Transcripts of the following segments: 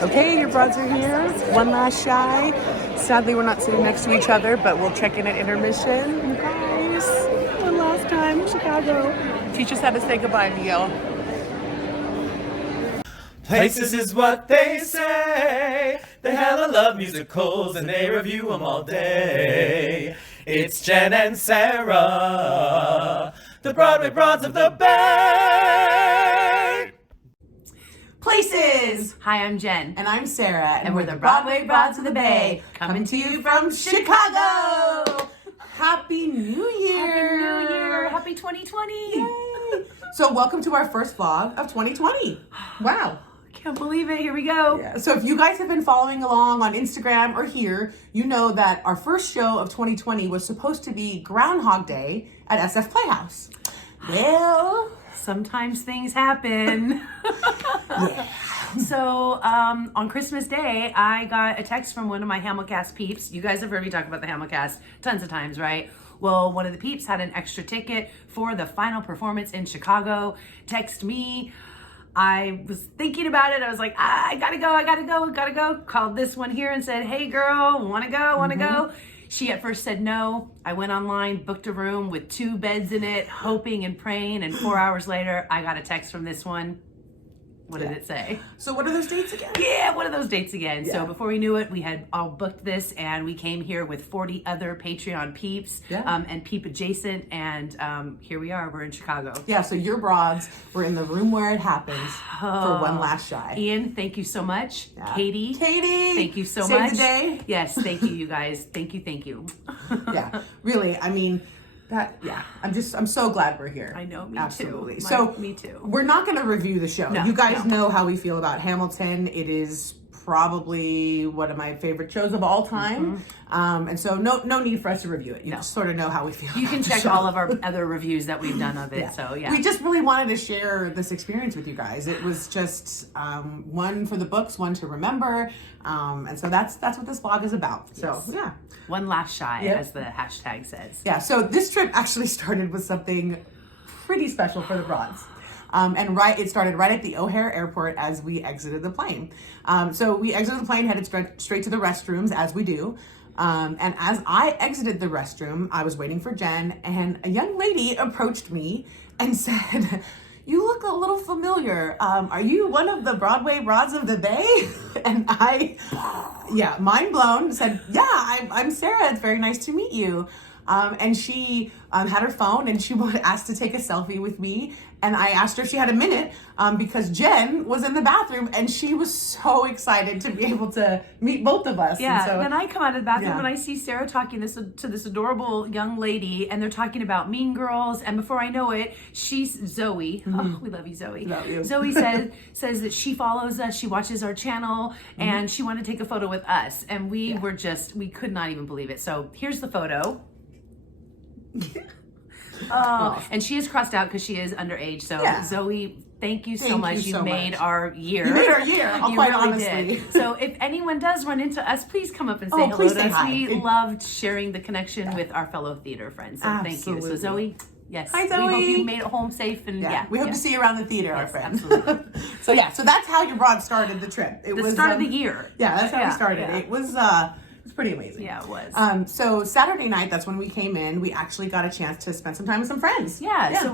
Okay, your broads are here. One last shy. Sadly, we're not sitting next to each other, but we'll check in at intermission. You guys, one last time, Chicago. Teach us how to say goodbye, Miguel. Places is what they say. They hella love musicals and they review them all day. It's Jen and Sara, the Broadway Broads of the Bay. Places! Hi, I'm Jen. And I'm Sarah. And we're the Broadway Broads of the Bay, coming to you from Chicago! Happy New Year! Happy New Year! Happy 2020! Yay! So welcome to our first vlog of 2020. Wow. Can't believe it. Here we go. Yeah. So if you guys have been following along on Instagram or here, you know that our first show of 2020 was supposed to be Groundhog Day at SF Playhouse. Well, sometimes things happen. yeah. So on Christmas Day, I got a text from one of my Hamilcast peeps. You guys have heard me talk about the Hamilcast tons of times, right? Well, one of the peeps had an extra ticket for the final performance in Chicago. Text me. I was thinking about it. I was like, I gotta go. Called this one here and said, hey girl, wanna go? She at first said no. I went online, booked a room with 2 beds in it, hoping and praying. And 4 hours later, I got a text from this one. What did it say? So what are those dates again? Yeah, what are those dates again? Yeah. So before we knew it, we had all booked this and we came here with 40 other Patreon peeps and peep adjacent. And here we are, we're in Chicago. Yeah, so your broads were in the room where it happens for one last shy. Ian, thank you so much. Yeah. Katie, thank you so Save much. the day. Yes, thank you, you guys. Thank you. Yeah, really, I mean, I'm so glad we're here. I know, me Absolutely. too. So me too. We're not going to review the show. No, you guys know how we feel about Hamilton. It is probably one of my favorite shows of all time. And so no need for us to review it. You just sort of know how we feel. You can check all of our other reviews that we've done of it. Yeah. So yeah. We just really wanted to share this experience with you guys. It was just one for the books, one to remember. And so that's what this vlog is about. So yeah. One last shy, as the hashtag says. Yeah, so this trip actually started with something pretty special for the broads. It started right at the O'Hare Airport as we exited the plane. So we exited the plane, headed straight to the restrooms, as we do. And as I exited the restroom, I was waiting for Jen, and a young lady approached me and said, you look a little familiar. Are you one of the Broadway Broads of the Bay? And I, mind blown, said, I'm Sarah. It's very nice to meet you. And she had her phone and she asked to take a selfie with me. And I asked her if she had a minute because Jen was in the bathroom and she was so excited to be able to meet both of us. Yeah, and so, then I come out of the bathroom and I see Sarah talking to this adorable young lady, and they're talking about Mean Girls. And before I know it, she's Zoe. Oh, we love you, Zoe. Love you. Zoe says that she follows us, she watches our channel, and she wanted to take a photo with us. And we we could not even believe it. So here's the photo. And she is crossed out because she is underage. So Zoe, thank you so much. You made our year. You made our year, quite honestly. Did. So if anyone does run into us, please come up and say hello please to say us. hi. We loved sharing the connection with our fellow theater friends. So thank you. So Zoe, yes. Hi, Zoe. We hope you made it home safe. And we hope to see you around the theater, our friends. Absolutely. So that's how your broad started the trip. It was start of the year. Yeah, that's how we started. Yeah. It was pretty amazing. Yeah, it was. So Saturday night, that's when we came in. We actually got a chance to spend some time with some friends. Yeah. So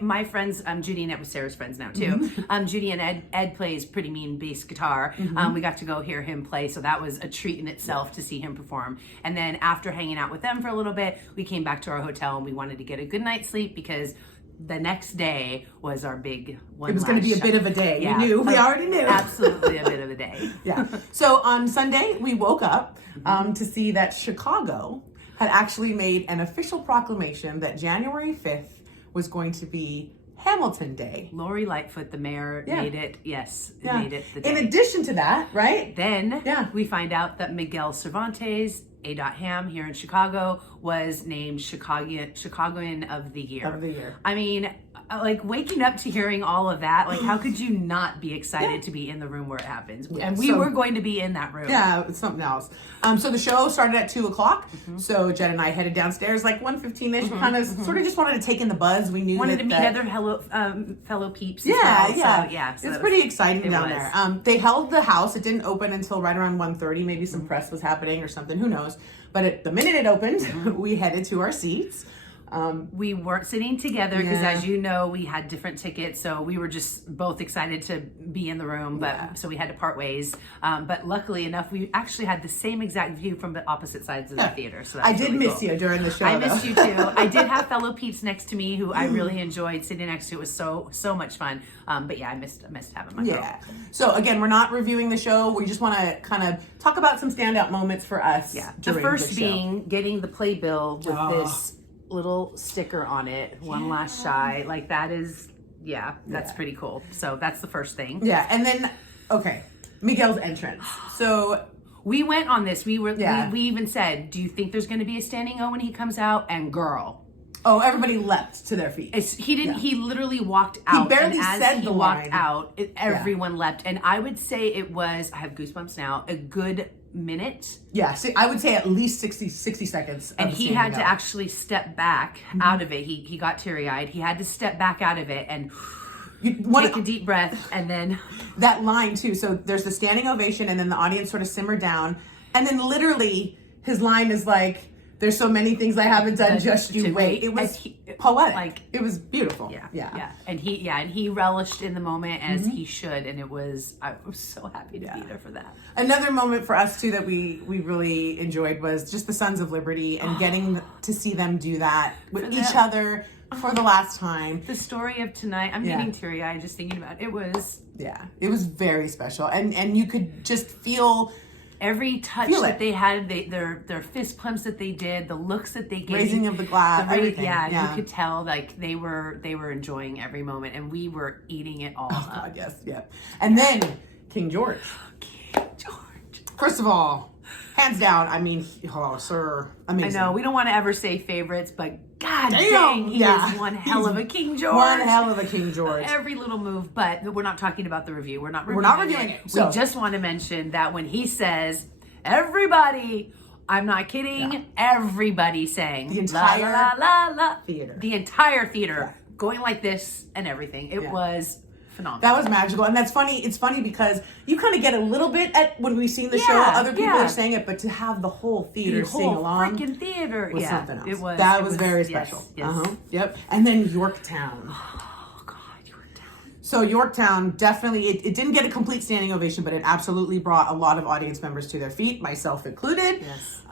my friends, Judy and Ed was Sarah's friends now too. Judy and Ed plays pretty mean bass guitar. We got to go hear him play, so that was a treat in itself to see him perform. And then after hanging out with them for a little bit, we came back to our hotel and we wanted to get a good night's sleep because the next day was our big one. It was going to be a bit of a day. Yeah. We already knew. Absolutely a bit of a day. Yeah. So on Sunday, we woke up to see that Chicago had actually made an official proclamation that January 5th was going to be Hamilton Day. Lori Lightfoot, the mayor, made it. Yes, made it the day. In addition to that, right? Then we find out that Miguel Cervantes A.Ham here in Chicago was named Chicagoan of the Year. Of the year. I mean, like waking up to hearing all of that, like how could you not be excited to be in the room where it happens? Yeah, and we were going to be in that room. Yeah, it's something else. So the show started at 2:00. So Jen and I headed downstairs like 1:15ish. Kind of, sort of just wanted to take in the buzz. We knew Wanted to meet other fellow peeps. As well. So It's pretty exciting down was. there. They held the house. It didn't open until right around 1:30. Maybe some press was happening or something. Who knows? But the minute it opened, we headed to our seats. We weren't sitting together because, Yeah. as you know, we had different tickets, so we were just both excited to be in the room. But so we had to part ways. But luckily enough, we actually had the same exact view from the opposite sides of the theater. So I did miss you during the show. I missed you too. I did have fellow peeps next to me who I really enjoyed sitting next to. It was so much fun. But yeah, I missed having my girl. Yeah. So again, we're not reviewing the show. We just want to kind of talk about some standout moments for us. Yeah. The during first show. being getting the playbill with this little sticker on it, One Last Shy. Like that is, that's pretty cool. So that's the first thing. Yeah, and then Miguel's entrance. So We went on this. We were Yeah. we even said, do you think there's going to be a standing O when he comes out? And girl, everybody leapt to their feet. he didn't. He literally walked out. barely and as said he the walked line. out, everyone leapt. And I would say it was. I have goosebumps now. A good minute. Yeah, I would say at least 60 seconds. And of he standing had to up. actually step back out of it. He got teary-eyed. He had to step back out of it and take a deep breath, and then that line too. So there's the standing ovation, and then the audience sort of simmered down, and then literally his line is like, "There's so many things I haven't done. Just you wait." It was poetic. like, it was beautiful. yeah. And he relished in the moment as he should, and I was so happy to be there for that. Another moment for us too that we really enjoyed was just the Sons of Liberty and getting to see them do that with each other for the last time. The story of tonight, I'm getting teary-eyed just thinking about it. It was very special, and you could just feel every touch that they had, their fist pumps that they did, the looks that they gave, raising of the glass, everything. You could tell like they were enjoying every moment, and we were eating it all up. God, yes, yeah. And then King George. First of all, hands down, I mean, sir, amazing. I know we don't want to ever say favorites, but God dang, he is one hell of a King George. One hell of a King George. Every little move, but we're not talking about the review. We're not reviewing it. We just want to mention that when he says, everybody, I'm not kidding, everybody sang the entire la, la, la, la, theater. The entire theater going like this and everything. It was phenomenal. That was magical, and that's funny. It's funny because you kind of get a little bit at when we sing the show. Other people are saying it, but to have the whole theater sing along, freaking theater, was something else. It was. That was very special. Yes. Yep. And then Yorktown. Oh God, Yorktown. So Yorktown definitely it didn't get a complete standing ovation, but it absolutely brought a lot of audience members to their feet, myself included. Yes.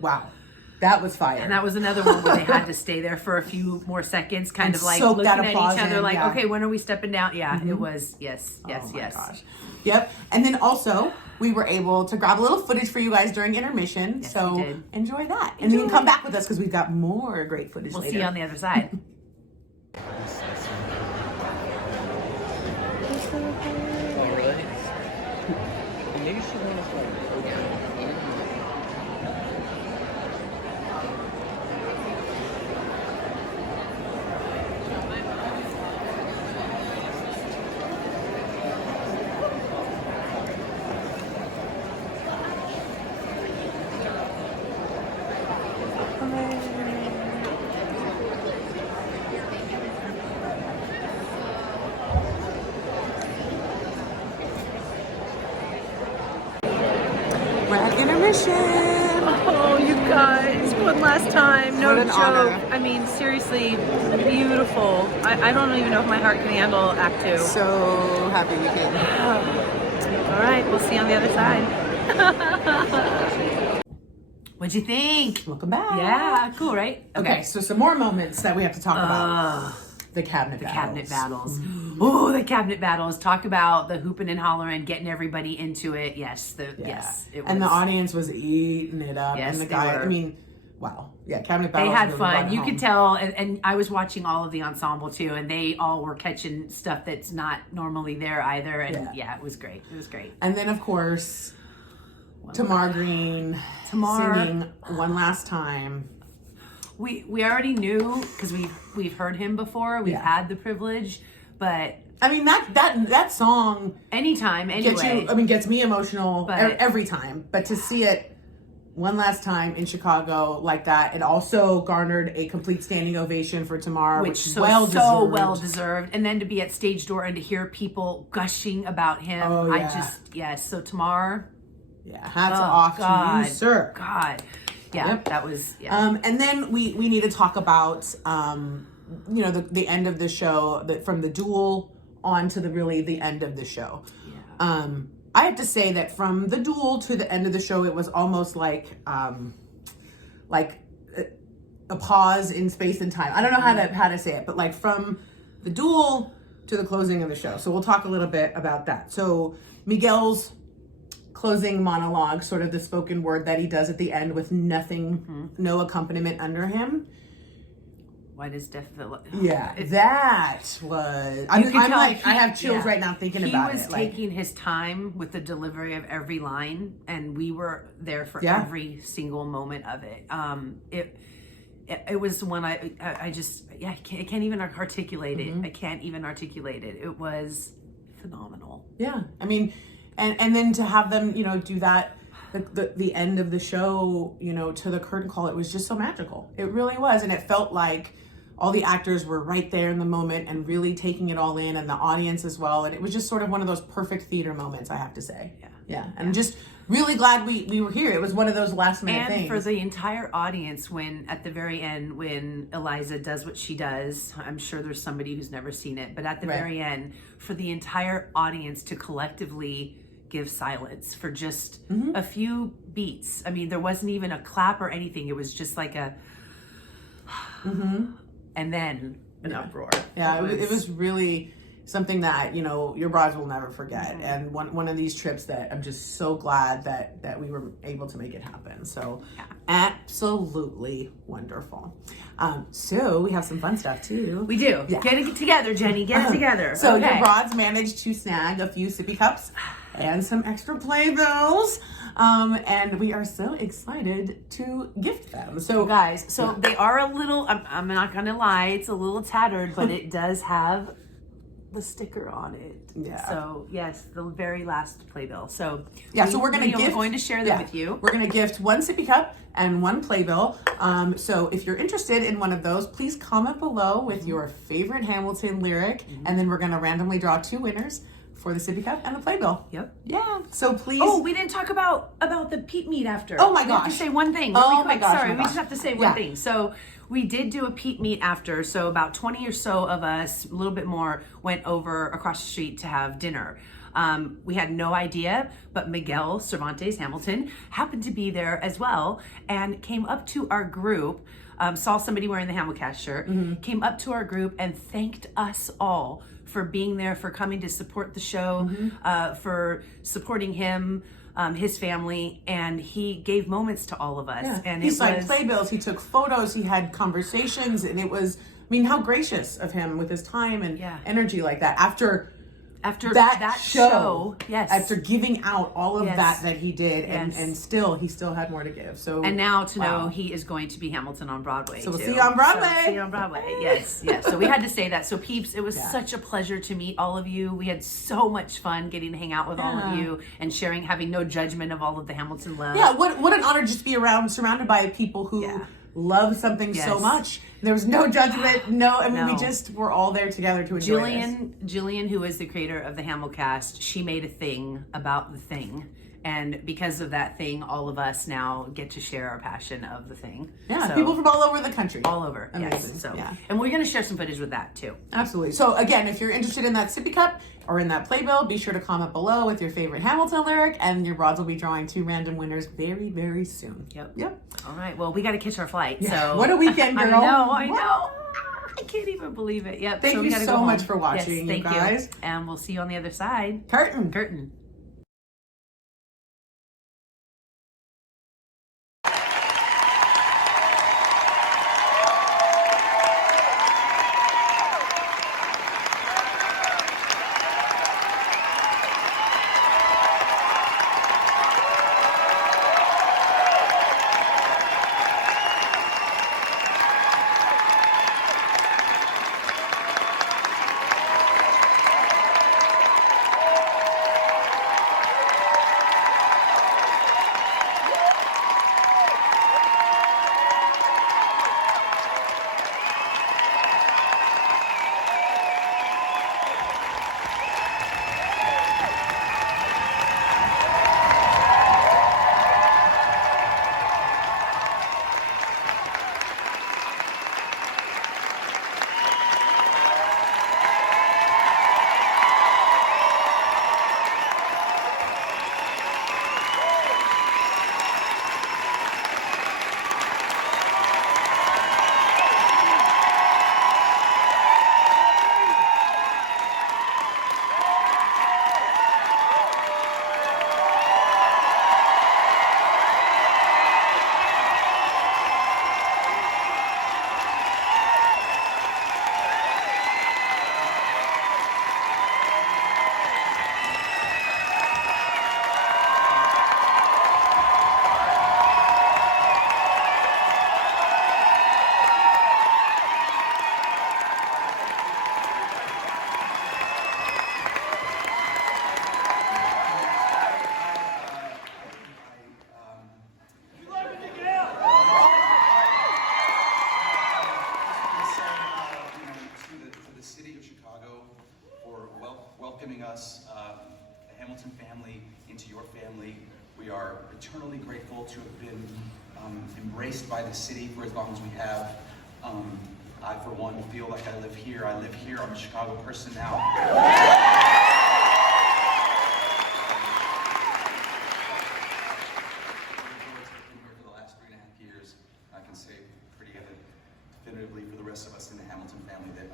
Wow. That was fire. And that was another one where they had to stay there for a few more seconds, kind of like soak looking that at each applause other, in, like, yeah. okay, when are we stepping down? Yeah, it was, yes. Oh my gosh. Yep. And then also, we were able to grab a little footage for you guys during intermission. Yes, so we did. enjoy that. And you can come back with us because we've got more great footage We'll later. see you on the other side. Oh, really? Maybe she went as well. We're at intermission. Oh, you guys, one last time, no What an joke. honor. I mean, seriously, beautiful. I don't even know if my heart can handle Act 2. So happy we came. All right, we'll see you on the other side. What'd you think? Welcome back. Yeah, cool, right? Okay, so some more moments that we have to talk about. The cabinet battles. Cabinet battles. Oh, the cabinet battles. Talk about the hooping and hollering, getting everybody into it. Yes, yes. It was. And the audience was eating it up. Yes, and the they guy, were. I mean, wow. Yeah, cabinet They battles. had really fun. brought it You home. could tell, and I was watching all of the ensemble too, and they all were catching stuff that's not normally there either. And yeah, it was great. It was great. And then, of course, Tamar Green singing One Last Time. We already knew because we've heard him before. We've had the privilege, but I mean that song anytime anyway gets me emotional but, every time. But to see it one last time in Chicago like that, it also garnered a complete standing ovation for Tamar, which so well deserved. And then to be at stage door and to hear people gushing about him, So Tamar, hats off to you, sir. God. Yeah, that was, and then we need to talk about, the end of the show, from the duel on to the end of the show. Yeah. I have to say that from the duel to the end of the show, it was almost like a pause in space and time. I don't know how to say it, but like from the duel to the closing of the show. So we'll talk a little bit about that. So Miguel's closing monologue, sort of the spoken word that he does at the end with nothing, no accompaniment under him. Why does death feel like... that was... I have chills right now thinking about it. He was taking his time with the delivery of every line, and we were there for every single moment of it. It was one I can't even articulate it. I can't even articulate it. It was phenomenal. Yeah, I mean... And then to have them, do that, the end of the show, to the curtain call, it was just so magical. It really was. And it felt like all the actors were right there in the moment and really taking it all in, and the audience as well. And it was just sort of one of those perfect theater moments, I have to say. Yeah. And I'm just really glad we were here. It was one of those last minute things. And for the entire audience, when at the very end, when Eliza does what she does, I'm sure there's somebody who's never seen it, but at the very end, for the entire audience to collectively give silence for just a few beats. I mean, there wasn't even a clap or anything. It was just like a, and then an uproar. Yeah, it was really something that, your brides will never forget. And one of these trips that I'm just so glad that we were able to make it happen. So absolutely wonderful. So we have some fun stuff too. We do. Yeah. Get it together, Jenny. Get it together. So your brides managed to snag a few sippy cups and some extra playbills. And we are so excited to gift them. So guys, they are a little, I'm not gonna lie, it's a little tattered, but it does have the sticker on it. Yeah. So yes, the very last playbill. So so we're going to share them with you. We're gonna gift one sippy cup and one playbill. So if you're interested in one of those, please comment below with your favorite Hamilton lyric, and then we're gonna randomly draw 2 winners for the sippy cup and the playbill. Yep. Yeah. So please. Oh, we didn't talk about the peep meet after. Oh my gosh. We have to say one thing. Oh my gosh. Sorry, we just have to say one thing. So we did do a peep meet after. So about 20 or so of us, a little bit more, went over across the street to have dinner. We had no idea, but Miguel Cervantes Hamilton happened to be there as well and came up to our group, saw somebody wearing the Hamilcast shirt, came up to our group and thanked us all for being there, for coming to support the show, for supporting him, his family, and he gave moments to all of us. Yeah. And he signed playbills, he took photos, he had conversations, and it was, how gracious of him with his time and energy like that. After that show, yes. After giving out all of that he did, and he still had more to give. So and now to know he is going to be Hamilton on Broadway. So we'll see you on Broadway. See you on Broadway. Yes. So we had to say that. So peeps, it was such a pleasure to meet all of you. We had so much fun getting to hang out with all of you and sharing, having no judgment of all of the Hamilton love. Yeah, what an honor just to be surrounded by people who love something so much. There was no judgment. We just were all there together to enjoy Jillian, who is the creator of the Hamilcast, she made a thing about the thing. And because of that thing, all of us now get to share our passion of the thing. Yeah, so, people from all over the country. All over, amazing. Yes. So, and we're going to share some footage with that too. Absolutely. So again, if you're interested in that sippy cup or in that playbill, be sure to comment below with your favorite Hamilton lyric, and your broads will be drawing 2 random winners very, very soon. Yep. All right. Well, we got to catch our flight. Yeah. So what a weekend, girl! I know. I can't even believe it. Yep. Thank you so much for watching, you guys. And we'll see you on the other side. Curtain. family into your family. We are eternally grateful to have been embraced by the city for as long as we have. I, for one, feel like I live here. I live here. I'm a Chicago person now. For the last 3.5 years, I can say pretty definitively for the rest of us in the Hamilton family that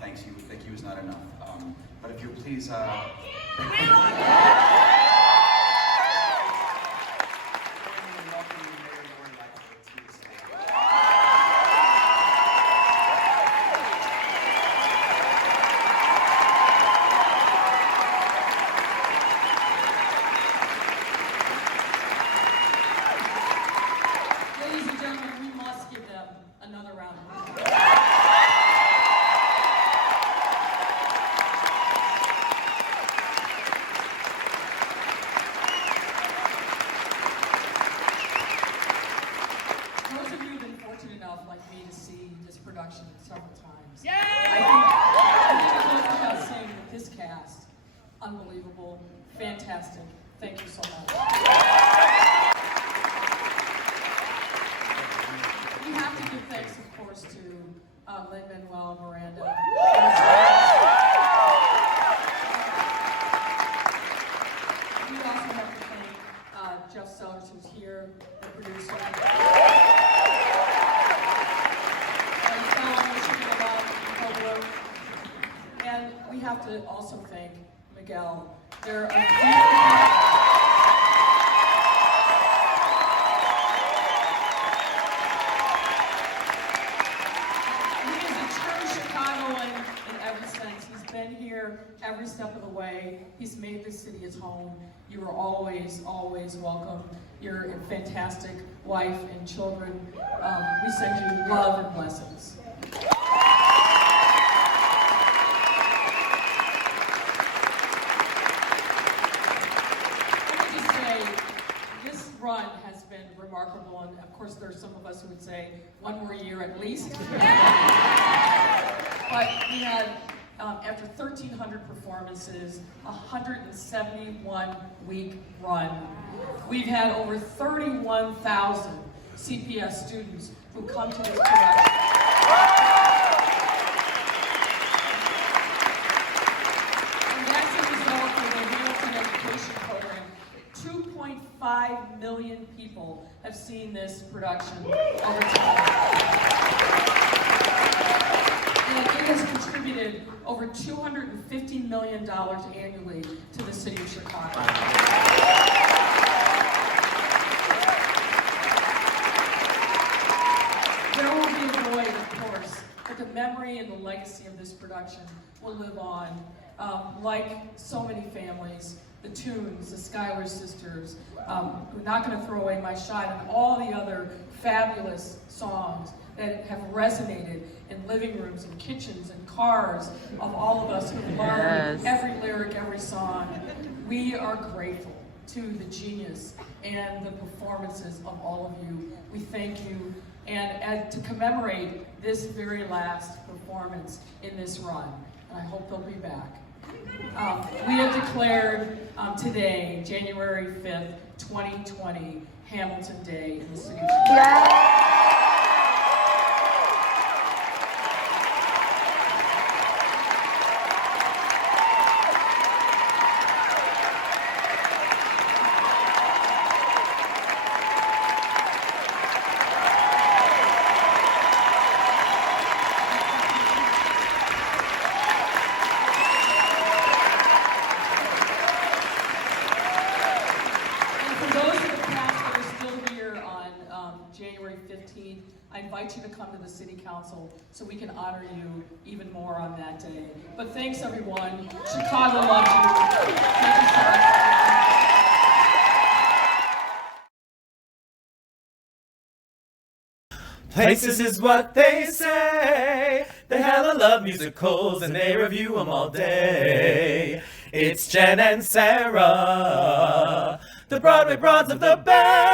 thank you is not enough. But if you please, Ladies and gentlemen, we must give them another round of applause. Those of you who've been fortunate enough, like me, to see this production several times. I think it goes without saying that this cast, unbelievable, fantastic. Thank you so much. We have to give thanks, of course, to Lin-Manuel Miranda. We also have to thank Jeff Sellers, who's here, the producer. And fellow Michigan alum, co-work. And we have to also thank Miguel. There are a few. He's been here every step of the way. He's made this city his home. You are always, always welcome. You're a fantastic wife and children. We send you love and blessings. Let me just say, this run has been remarkable, and of course there's some of us who would say one more year at least. But we had, after 1,300 performances, a 171-week run. We've had over 31,000 CPS students who come to this production. And that's a result of the Hamilton Education Program. 2.5 million people have seen this production over time. And it has contributed over $250 million annually to the city of Chicago. There will be a void, of course, but the memory and the legacy of this production will live on. Like so many families, the Tunes, the Schuyler sisters, we're not going to throw away my shot, and all the other fabulous songs that have resonated in living rooms and kitchens and cars of all of us who've learned every lyric, every song. We are grateful to the genius and the performances of all of you. We thank you. And to commemorate this very last performance in this run, and I hope they'll be back. We have declared today, January 5th, 2020, Hamilton Day in the city of Chicago. January 15th. I invite you to come to the City Council so we can honor you even more on that day. But thanks everyone. Chicago loves you. Thank you, Sara. Places is what they say. They hella love musicals and they review them all day. It's Jen and Sara, the Broadway broads of the band.